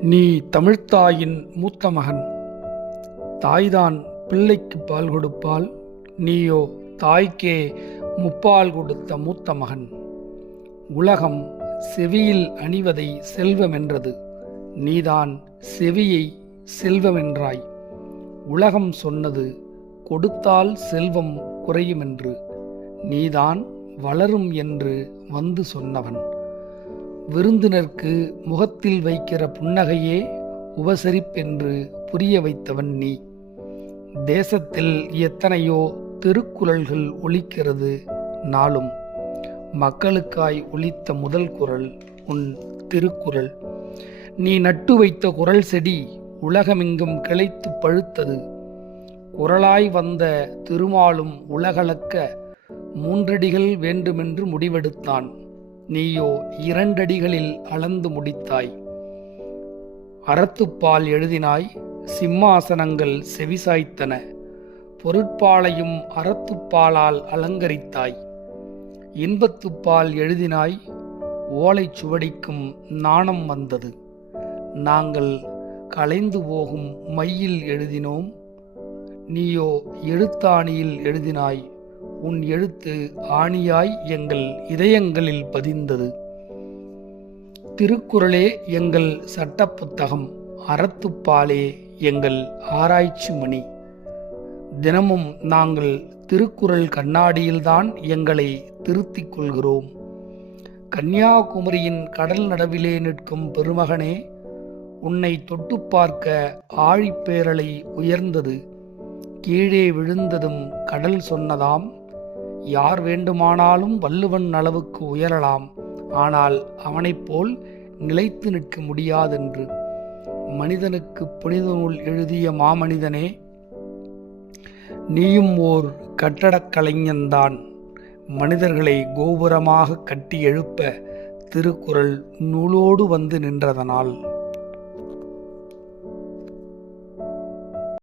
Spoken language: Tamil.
நீ தமிழ்த்தாயின் மூத்த மகன். தாய்தான் பிள்ளைக்கு பால் கொடுப்பாள், நீயோ தாய்க்கே முப்பால் கொடுத்த மூத்த மகன். உலகம் செவியில் அணிவதை செல்வமென்றது, நீதான் செவியை செல்வமென்றாய். உலகம் சொன்னது கொடுத்தால் செல்வம் குறையுமென்று, நீதான் வளரும் என்று வந்து சொன்னவன். விருந்தினர்க்கு முகத்தில் வைக்கிற புன்னகையே உபசரிப்பென்று புரிய வைத்தவன் நீ. தேசத்தில் எத்தனையோ திருக்குறள்கள் ஒலிக்கிறது நாளும், மக்களுக்காய் ஒலித்த முதல் குரல் உன் திருக்குறள். நீ நட்டு வைத்த குறள் செடி உலகமெங்கும் கிளைத்து பழுத்தது. குறளாய் வந்த திருமாலும் உலகளக்க 3 அடிகள் வேண்டுமென்று முடிவெடுத்தான், நீயோ 2 அடிகளில் அளந்து முடித்தாய். அறத்துப்பால் எழுதினாய், சிம்மாசனங்கள் செவிசாய்த்தன. பொருட்பாலையும் அறத்துப்பாலால் அலங்கரித்தாய். இன்பத்துப்பால் எழுதினாய், ஓலைச் சுவடிக்கும் நாணம் வந்தது. நாங்கள் கலைந்து போகும் மையில் எழுதினோம், நீயோ எழுத்தாணியில் எழுதினாய். உன் எழுத்து ஆணியாய் எங்கள் இதயங்களில் பதிந்தது. திருக்குறளே எங்கள் சட்டப்புத்தகம், அறத்துப்பாலே எங்கள் ஆராய்ச்சி மணி. தினமும் நாங்கள் திருக்குறள் கண்ணாடியில்தான் எங்களை திருத்திக் கொள்கிறோம். கன்னியாகுமரியின் கடல் நடுவிலே நிற்கும் பெருமகனே, உன்னை தொட்டு பார்க்க ஆழிப்பேரலை உயர்ந்தது. கீழே விழுந்ததும் கடல் சொன்னதாம், யார் வேண்டுமானாலும் வள்ளுவன் அளவுக்கு உயரலாம், ஆனால் அவனைப் போல் நிலைத்து நிற்க முடியாதென்று. மனிதனுக்கு புனித நூல் எழுதிய மாமனிதனே, நீயும் ஓர் கட்டடக் கலைஞன்தான். மனிதர்களை கோபுரமாக கட்டி எழுப்ப திருக்குறள் நூலோடு வந்து நின்றதனால்